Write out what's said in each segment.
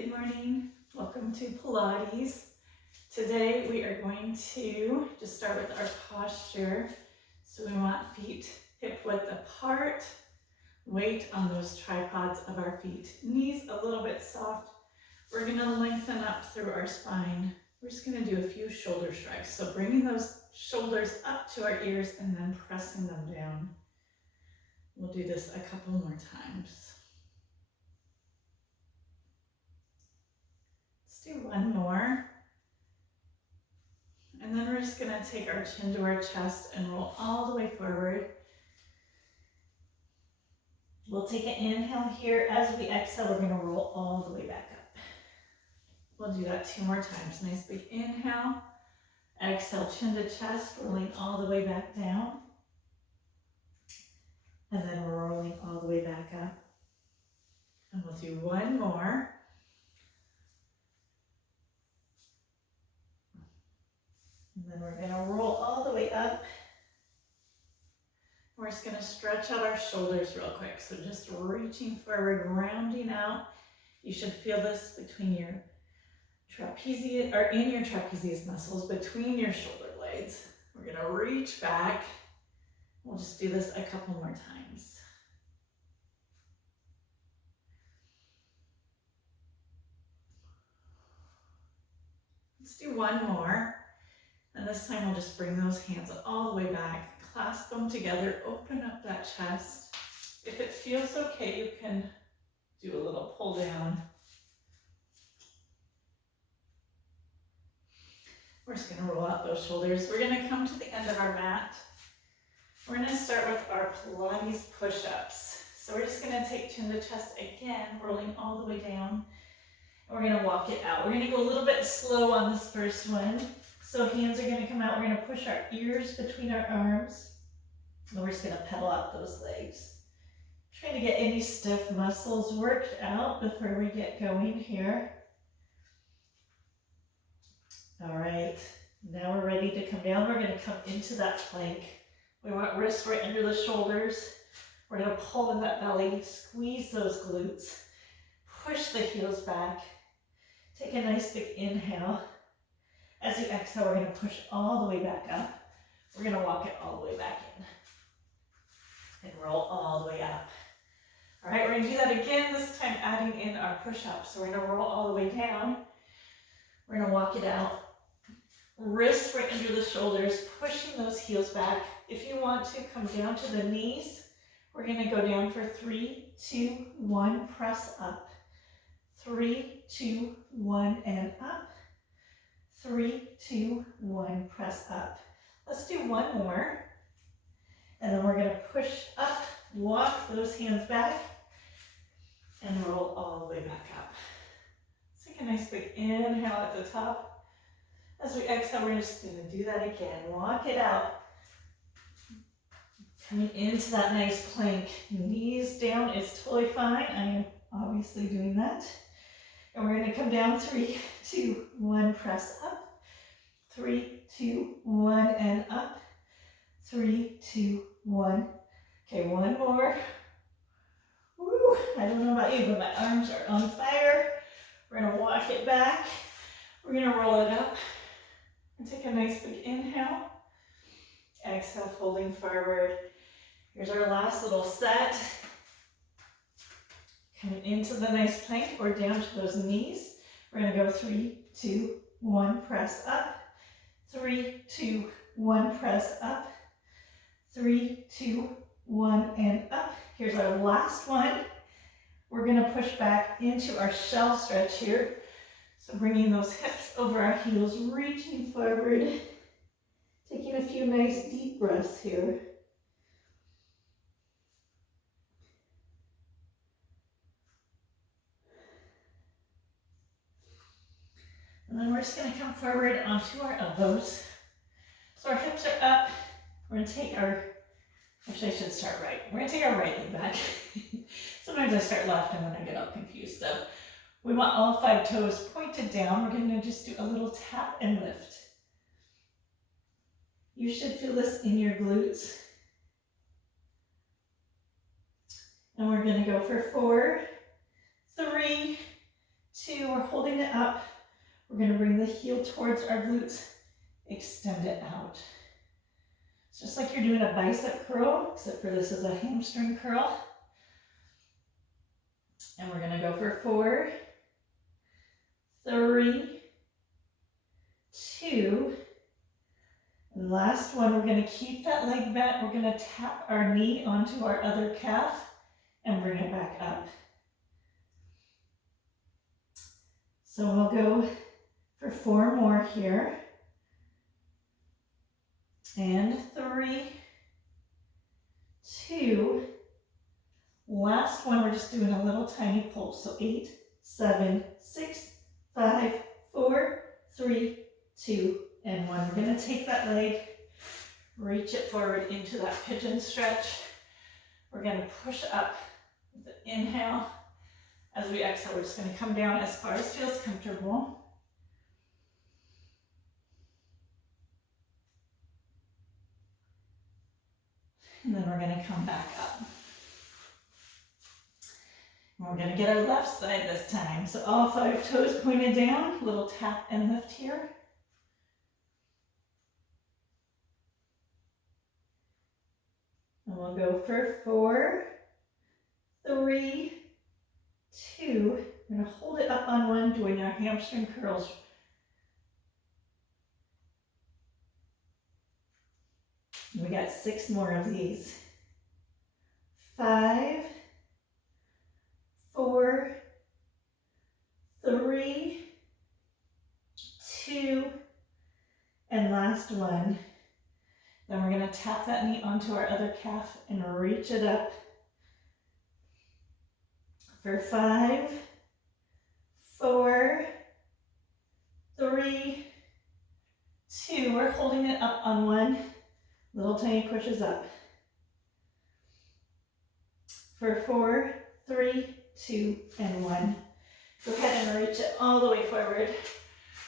good morning. Welcome to Pilates. Today we are going to just start with our posture. So we want feet hip width apart, weight on those tripods of our feet, knees a little bit soft. We're going to lengthen up through our spine. We're just going to do a few shoulder strikes. So bringing those shoulders up to our ears and then pressing them down. We'll do this a couple more times. Do one more. And then we're just going to take our chin to our chest and roll all the way forward. We'll take an inhale here. As we exhale, we're going to roll all the way back up. We'll do that 2 more times. Nice big inhale. Exhale, chin to chest, rolling all the way back down. And then we're rolling all the way back up. And we'll do one more. And then we're going to roll all the way up. We're just going to stretch out our shoulders real quick. So just reaching forward, rounding out. You should feel this between your trapezius, or in your trapezius muscles, between your shoulder blades. We're going to reach back. We'll just do this a couple more times. Let's do one more. And this time we'll just bring those hands all the way back, clasp them together, open up that chest. If it feels okay, you can do a little pull down. We're just going to roll out those shoulders. We're going to come to the end of our mat. We're going to start with our Pilates push-ups. So we're just going to take chin to chest again, rolling all the way down. And we're going to walk it out. We're going to go a little bit slow on this first one. So hands are going to come out. We're going to push our ears between our arms. And we're just going to pedal out those legs. Trying to get any stiff muscles worked out before we get going here. All right. Now we're ready to come down. We're going to come into that plank. We want wrists right under the shoulders. We're going to pull in that belly, squeeze those glutes, push the heels back. Take a nice big inhale. As you exhale, we're going to push all the way back up. We're going to walk it all the way back in. And roll all the way up. All right, we're going to do that again, this time adding in our push-ups. So we're going to roll all the way down. We're going to walk it out. Wrists right under the shoulders, pushing those heels back. If you want to, come down to the knees. We're going to go down for 3, 2, 1, press up. 3, 2, 1, and up. 3, 2, 1, press up. Let's do one more. And then we're going to push up, walk those hands back, and roll all the way back up. Let's take a nice big inhale at the top. As we exhale, we're just going to do that again. Walk it out. Coming into that nice plank. Knees down is totally fine. I am obviously doing that. And we're going to come down 3, 2, 1, press up. 3, 2, 1, and up. 3, 2, 1. Okay, one more. Woo! I don't know about you, but my arms are on fire. We're going to walk it back. We're going to roll it up. And take a nice big inhale. Exhale, folding forward. Here's our last little set. Coming into the nice plank or down to those knees. We're going to go 3, 2, 1, press up. 3, 2, 1, press up. 3, 2, 1, and up. Here's our last one. We're going to push back into our shell stretch here. So bringing those hips over our heels, reaching forward. Taking a few nice deep breaths here. And then we're just going to come forward onto our elbows. So our hips are up. We're going to take our, actually I should start right. We're going to take our right leg back. Sometimes I start left and then I get all confused. So we want all 5 toes pointed down. We're going to just do a little tap and lift. You should feel this in your glutes. And we're going to go for 4, 3, 2, we're holding it up. We're gonna bring the heel towards our glutes, extend it out. It's just like you're doing a bicep curl, except for this is a hamstring curl. And we're gonna go for 4, 3, 2, and last one, we're gonna keep that leg bent. We're gonna tap our knee onto our other calf and bring it back up. So we'll go for 4 more here. And 3, 2, last one, we're just doing a little tiny pulse. So 8, 7, 6, 5, 4, 3, 2, and 1. We're gonna take that leg, reach it forward into that pigeon stretch. We're gonna push up with the inhale. As we exhale, we're just gonna come down as far as feels comfortable. And then we're gonna come back up. And we're gonna get our left side this time. So all 5 toes pointed down, little tap and lift here. And we'll go for 4, 3, 2. We're gonna hold it up on 1, doing our hamstring curls. We got 6 more of these. 5, 4, 3, 2, and last one. Then we're gonna tap that knee onto our other calf and reach it up for 5, 4, 3, 2. We're holding it up on 1. Little tiny pushes up. For 4, 3, 2, and 1. Go ahead and reach it all the way forward.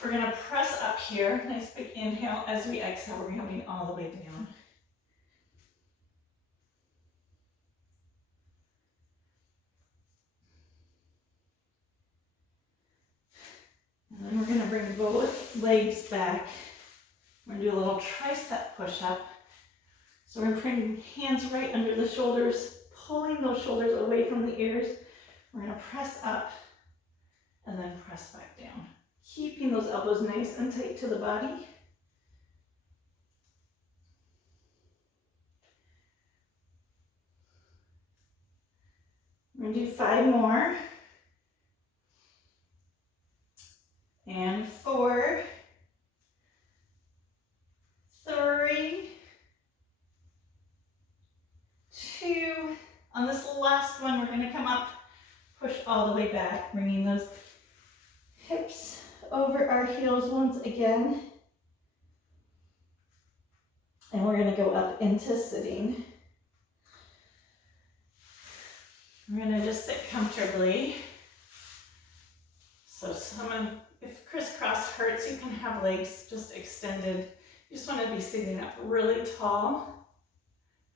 We're gonna press up here. Nice big inhale. As we exhale, we're coming all the way down. And then we're gonna bring both legs back. We're gonna do a little tricep push-up. So we're bringing hands right under the shoulders, pulling those shoulders away from the ears. We're gonna press up and then press back down. Keeping those elbows nice and tight to the body. We're gonna do 5 more. And 4, 3, 2. On this last one, we're gonna come up, push all the way back, bringing those hips over our heels once again. And we're gonna go up into sitting. We're gonna just sit comfortably. So if crisscross hurts, you can have legs just extended. You just wanna be sitting up really tall.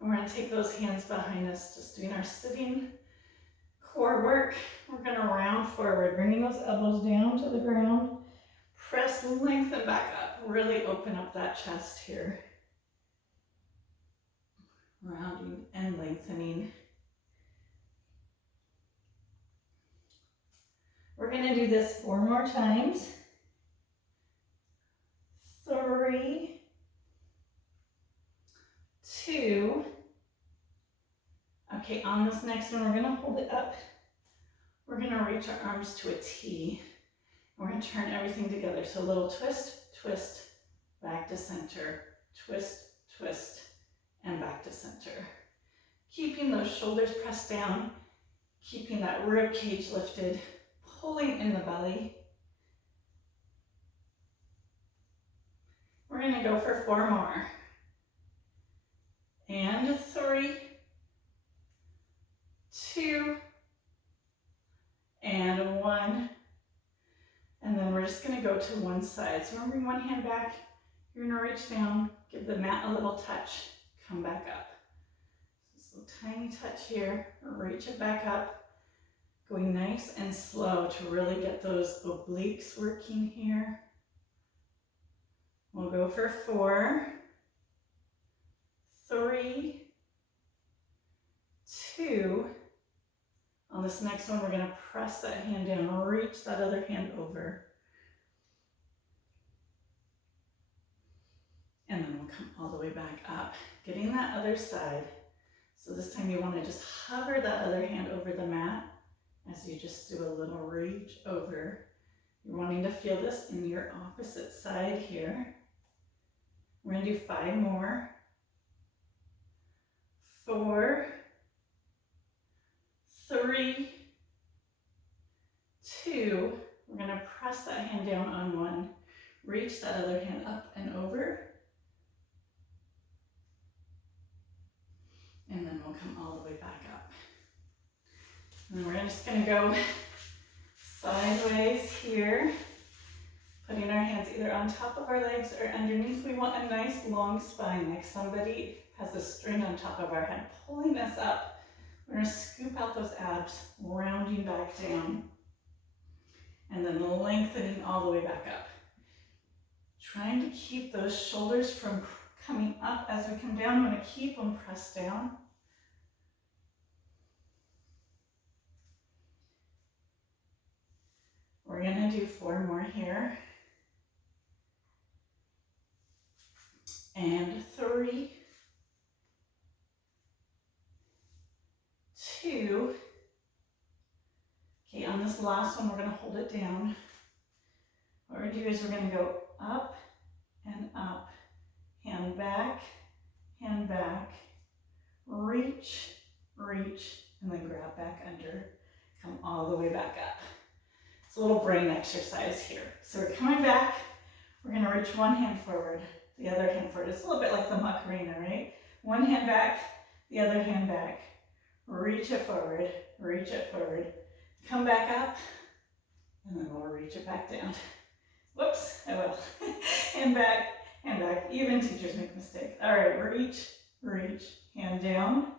And we're gonna take those hands behind us, just doing our sitting core work. We're gonna round forward, bringing those elbows down to the ground. Press, lengthen back up. Really open up that chest here. Rounding and lengthening. We're gonna do this 4 more times. 3, 2. Okay, on this next one, we're gonna hold it up. We're gonna reach our arms to a T. We're gonna turn everything together. So a little twist, twist, back to center, twist, twist, and back to center. Keeping those shoulders pressed down, keeping that rib cage lifted, pulling in the belly. We're gonna go for 4 more. And 3, 2, and 1. And then we're just gonna go to one side. So we're gonna bring one hand back. You're gonna reach down, give the mat a little touch, come back up. Just a tiny touch here, reach it back up. Going nice and slow to really get those obliques working here. We'll go for 4, 3, 2. On this next one, we're going to press that hand down, reach that other hand over. And then we'll come all the way back up, getting that other side. So this time you want to just hover that other hand over the mat as you just do a little reach over. You're wanting to feel this in your opposite side here. We're going to do 5 more. 4, 3, 2. We're going to press that hand down on 1. Reach that other hand up and over. And then we'll come all the way back up. And we're just going to go sideways here, putting our hands either on top of our legs or underneath. We want a nice long spine, like somebody has a string on top of our head, pulling us up. We're going to scoop out those abs, rounding back down, and then lengthening all the way back up. Trying to keep those shoulders from coming up as we come down. We want to keep them pressed down. We're going to do 4 more here. And 3, 2. Okay, on this last one, we're going to hold it down. What we're going to do is we're going to go up and up. Hand back, reach, reach, and then grab back under. Come all the way back up. It's a little brain exercise here. So we're coming back. We're going to reach one hand forward, the other hand forward. It's a little bit like the Macarena, right? One hand back, the other hand back. Reach it forward, come back up, and then we'll reach it back down. Whoops, I will. Hand back, even teachers make mistakes. All right, reach, reach, hand down,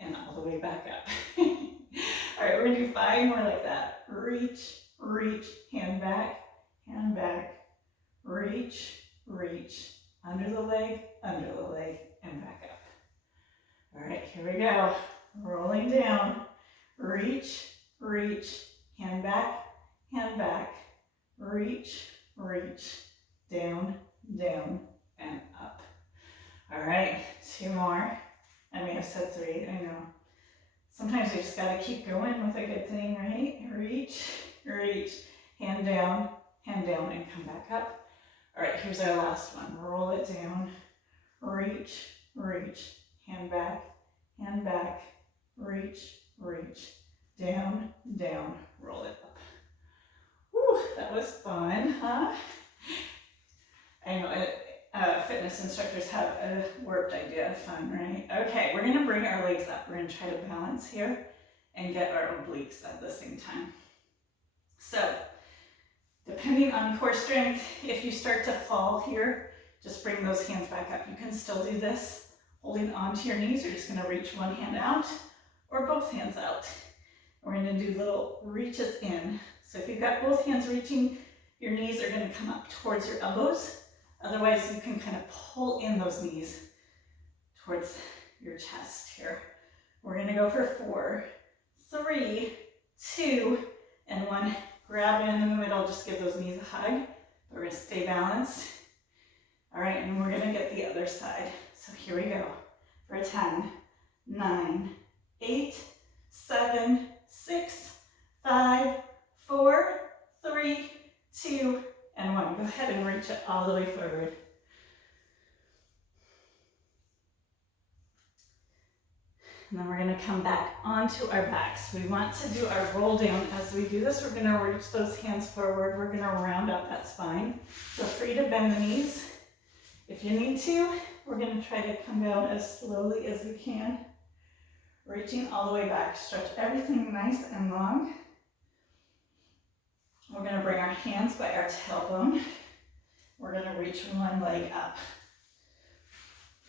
and all the way back up. All right, we're gonna do 5 more like that. Reach, reach, hand back, reach, reach, under the leg, and back up. All right, here we go. Rolling down, reach, reach, hand back, reach, reach, down, and up. All right, 2 more. I may have said 3, I know. Sometimes we just gotta keep going with a good thing, right? Reach, reach, hand down, and come back up. All right, here's our last one. Roll it down, reach, reach, hand back, reach, reach, down, roll it up. Whew, that was fun, huh? I know fitness instructors have a warped idea of fun, right? Okay, we're gonna bring our legs up. We're gonna try to balance here and get our obliques at the same time. So, depending on core strength, if you start to fall here, just bring those hands back up. You can still do this holding onto your knees. You're just gonna reach one hand out or both hands out. We're gonna do little reaches in. So if you've got both hands reaching, your knees are gonna come up towards your elbows. Otherwise, you can kind of pull in those knees towards your chest here. We're gonna go for 4, 3, 2, and 1. Grab it in the middle, just give those knees a hug. We're gonna stay balanced. All right, and we're gonna get the other side. So here we go. For 10, 9, 8, 7, 6, 5, 4, 3, 2, and 1. Go ahead and reach it all the way forward. And then we're going to come back onto our backs. We want to do our roll down. As we do this, we're going to reach those hands forward. We're going to round out that spine. Feel free to bend the knees. If you need to, we're going to try to come down as slowly as we can. Reaching all the way back. Stretch everything nice and long. We're going to bring our hands by our tailbone. We're going to reach one leg up.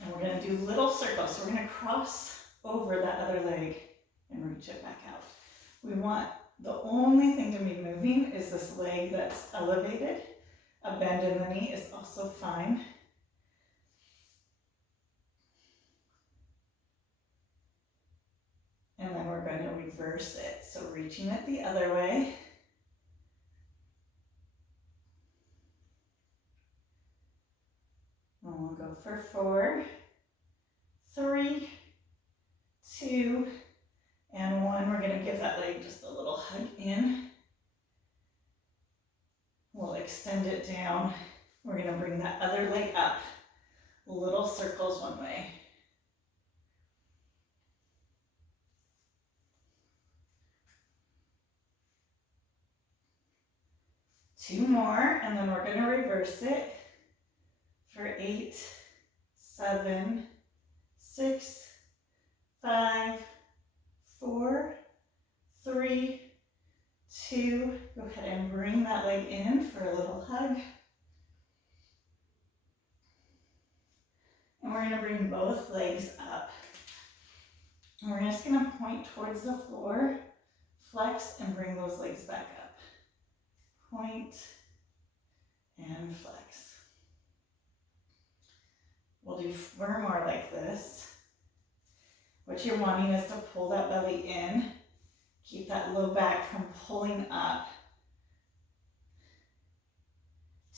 And we're going to do little circles. So we're going to cross over that other leg and reach it back out. We want, the only thing to be moving is this leg that's elevated. A bend in the knee is also fine. And then we're going to reverse it. So reaching it the other way. And we'll go for 4, 3, 2, and 1. We're going to give that leg just a little hug in. We'll extend it down. We're going to bring that other leg up. Little circles one way. Two more, and then we're going to reverse it for 8, 7, 6, 5, 4, 3, 2. Go ahead and bring that leg in for a little hug. And we're going to bring both legs up. And we're just going to point towards the floor, flex, and bring those legs back up. Point and flex. We'll do 4 more like this. What you're wanting is to pull that belly in. Keep that low back from pulling up.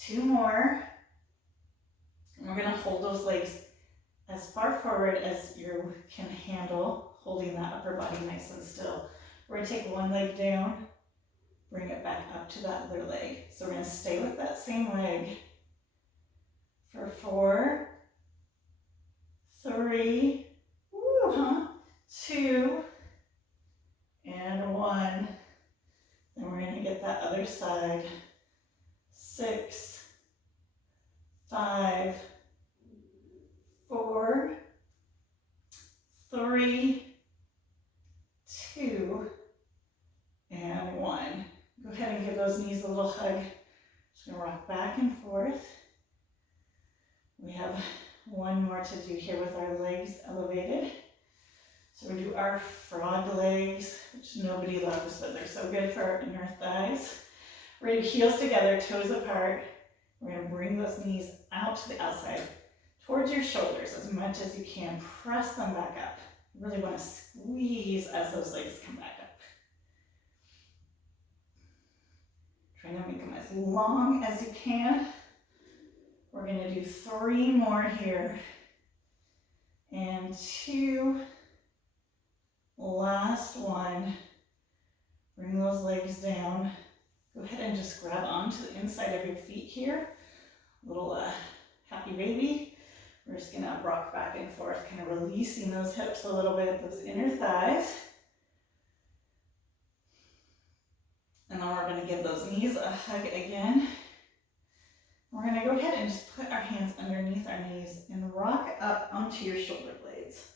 2 more. And we're going to hold those legs as far forward as you can handle, holding that upper body nice and still. We're going to take one leg down, bring it back up to that other leg. So we're going to stay with that same leg for 4, 3, 2, and 1. Then we're going to get that other side. 6, 5, 4, 3, 2, and 1. Go ahead and give those knees a little hug. Just going to rock back and forth. We have 1 more to do here with our legs elevated. So we do our frog legs, which nobody loves, but they're so good for our inner thighs. We're going to heels together, toes apart. We're going to bring those knees out to the outside, towards your shoulders as much as you can. Press them back up. You really want to squeeze as those legs come back up. Try to make them as long as you can. We're going to do 3 more here. And 2. Last one. Bring those legs down. Go ahead and just grab onto the inside of your feet here. Little happy baby. We're just going to rock back and forth, kind of releasing those hips a little bit, those inner thighs. And then we're going to give those knees a hug again. We're going to go ahead and just put our hands underneath our knees and rock up onto your shoulder blades.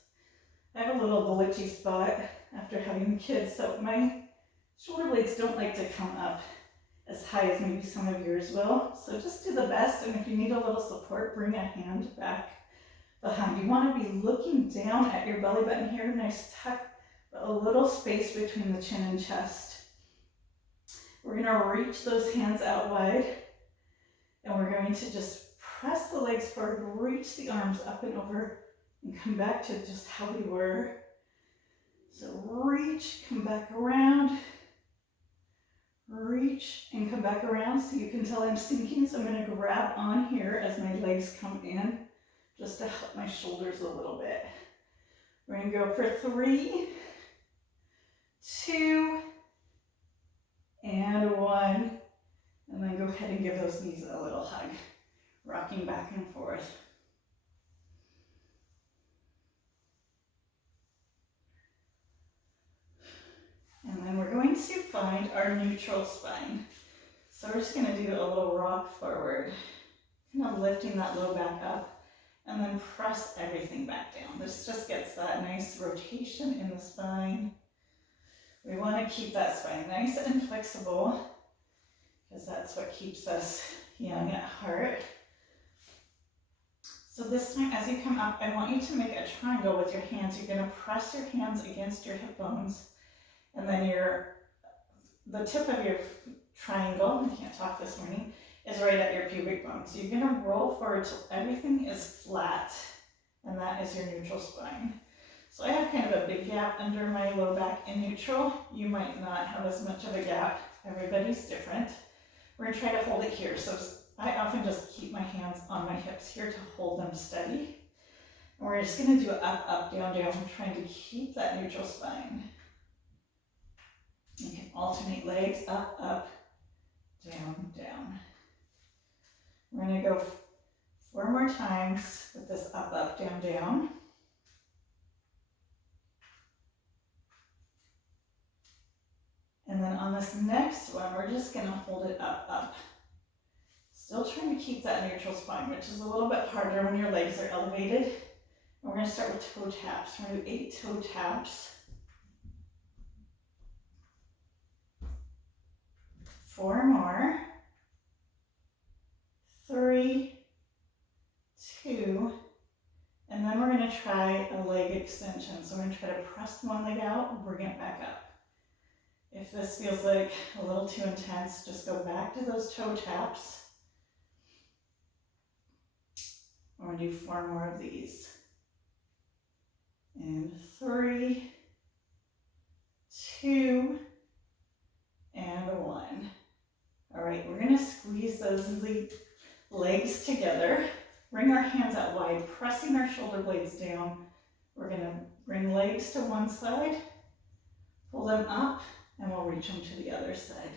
I have a little glitchy spot after having kids, so my shoulder blades don't like to come up as high as maybe some of yours will. So just do the best, and if you need a little support, bring a hand back behind. You want to be looking down at your belly button here, nice tuck, but a little space between the chin and chest. We're going to reach those hands out wide, and we're going to just press the legs forward, reach the arms up and over, and come back to just how we were. So reach, come back around, reach, and come back around. So you can tell I'm sinking, so I'm going to grab on here as my legs come in, just to help my shoulders a little bit. We're going to go for 3, 2, and 1. And then go ahead and give those knees a little hug, rocking back and forth. And then we're going to find our neutral spine. So we're just going to do a little rock forward, kind of lifting that low back up, and then press everything back down. This just gets that nice rotation in the spine. We want to keep that spine nice and flexible, because that's what keeps us young at heart. So this time, as you come up, I want you to make a triangle with your hands. You're going to press your hands against your hip bones, and then your the tip of your triangle, I can't talk this morning, is right at your pubic bone. So you're gonna roll forward till everything is flat, and that is your neutral spine. So I have kind of a big gap under my low back in neutral. You might not have as much of a gap. Everybody's different. We're gonna try to hold it here. So I often just keep my hands on my hips here to hold them steady. And we're just gonna do up, up, down, down. I'm trying to keep that neutral spine. You can alternate legs, up, up, down, down. We're gonna go 4 more times with this up, up, down, down. And then on this next one, we're just gonna hold it up, up. Still trying to keep that neutral spine, which is a little bit harder when your legs are elevated. And we're gonna start with toe taps. We're gonna do 8 toe taps. 4 more. 3, 2, and then we're gonna try a leg extension. So we're gonna try to press one leg out and bring it back up. If this feels like a little too intense, just go back to those toe taps. I'm gonna do 4 more of these. And 3, 2, and 1. All right, we're gonna squeeze those legs together. Bring our hands out wide, pressing our shoulder blades down. We're gonna bring legs to one side, pull them up, and we'll reach them to the other side.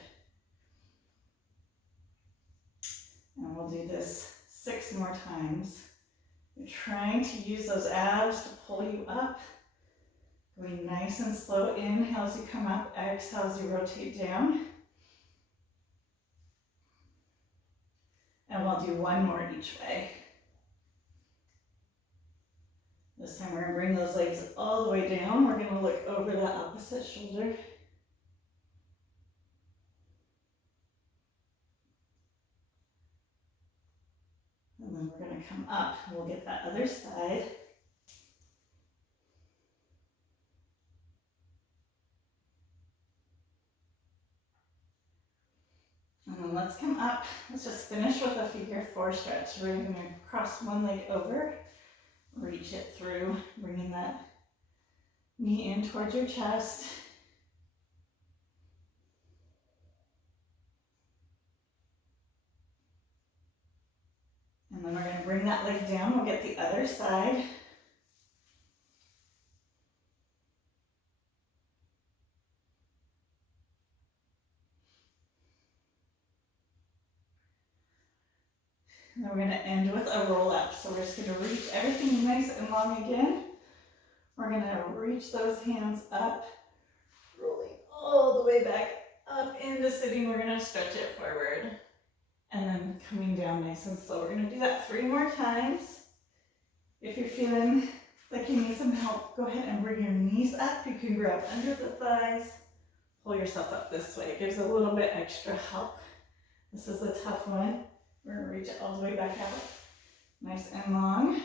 And we'll do this 6 more times. You're trying to use those abs to pull you up. Going nice and slow. Inhale as you come up, exhale as you rotate down. And we'll do 1 more each way. This time we're gonna bring those legs all the way down. We're gonna look over the opposite shoulder. And then we're gonna come up. We'll get that other side. And then let's come up. Let's just finish with a figure 4 stretch. We're gonna cross one leg over, reach it through, bringing that knee in towards your chest. And then we're gonna bring that leg down. We'll get the other side. And then we're going to end with a roll up. So we're just going to reach everything nice and long again. We're going to reach those hands up, rolling all the way back up into sitting. We're going to stretch it forward. And then coming down nice and slow. We're going to do that 3 more times. If you're feeling like you need some help, go ahead and bring your knees up. You can grab under the thighs. Pull yourself up this way. It gives a little bit extra help. This is a tough one. We're going to reach it all the way back out. Nice and long.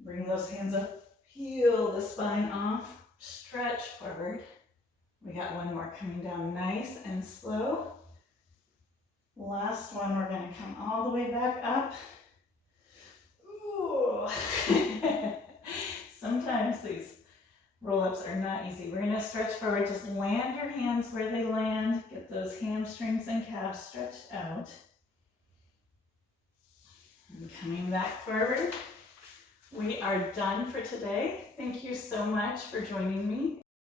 Bring those hands up. Peel the spine off. Stretch forward. We got 1 more coming down nice and slow. Last one, we're going to come all the way back up. Ooh. Sometimes these roll-ups are not easy. We're going to stretch forward. Just land your hands where they land. Get those hamstrings and calves stretched out. And coming back forward. We are done for today. Thank you so much for joining me.